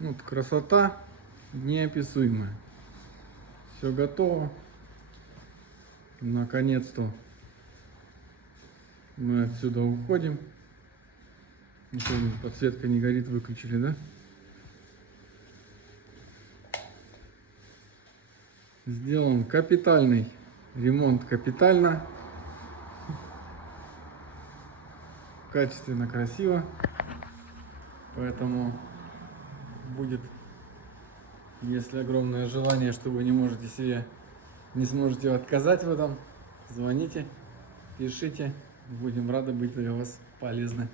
Вот красота неописуемая. Все готово. Наконец-то мы отсюда уходим. Подсветка не горит, выключили, да? Сделан капитальный ремонт, капитально, качественно, красиво. Поэтому будет, если огромное желание, что вы не сможете отказать в этом, звоните, пишите, будем рады быть для вас полезны.